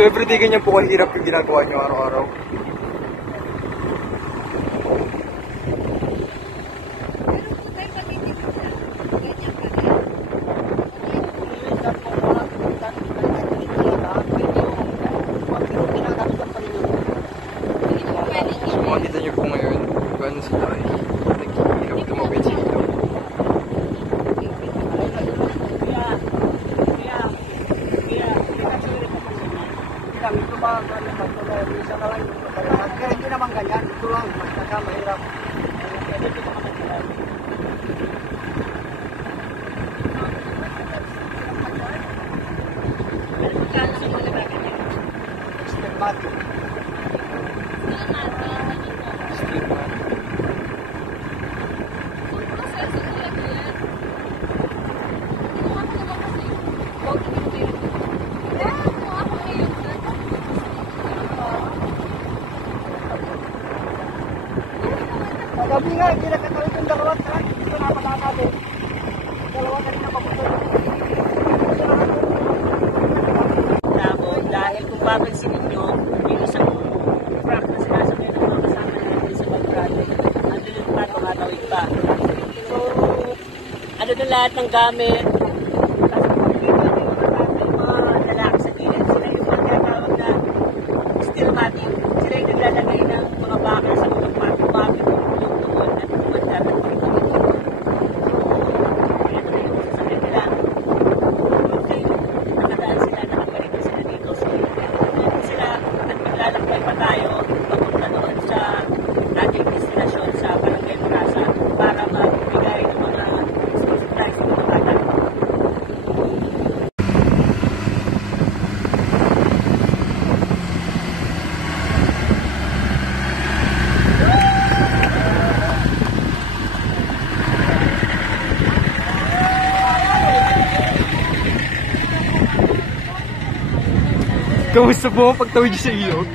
So everyday ganyan po kahirap yung ginagawa nyo araw-araw? So makikita nyo po ngayon kung ano sila ay naghihirap tumawid sa ilaw. Kaya hindi naman ganyan, ito lang, mas mahirap. Stigmatic. Gabi nga, hindi nakatawid yung dalawa sa akin. Dito na pala natin. Dalawa ka rin na papunta. Dahil kung papansin ninyo, yung isang frac na sinasabi ng mga kasama natin sa pag-project, nandun pa, tumatawid pa. So, ano na lahat ng gamit, mga lalaki sa gilid, sila yung mga tinatawag na stigmatic. Sila yung naglalagay ng mga bakal sa mga party-party. Kamusta po ang pagtawid sa ilog?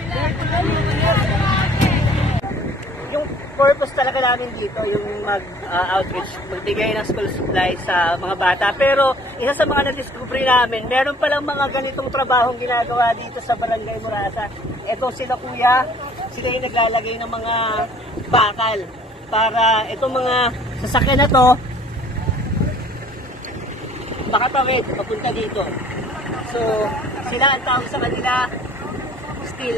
Yung purpose talaga namin dito, yung mag-outreach, magbigay ng school supplies sa mga bata. Pero isa sa mga na-discovery namin, meron palang mga ganitong trabahong ginagawa dito sa Barangay Murasa. Ito sila kuya, sila yung naglalagay ng mga bakal para itong mga sasakyan na to makatawid papunta dito. So, sila ang tawag sa kanila steel.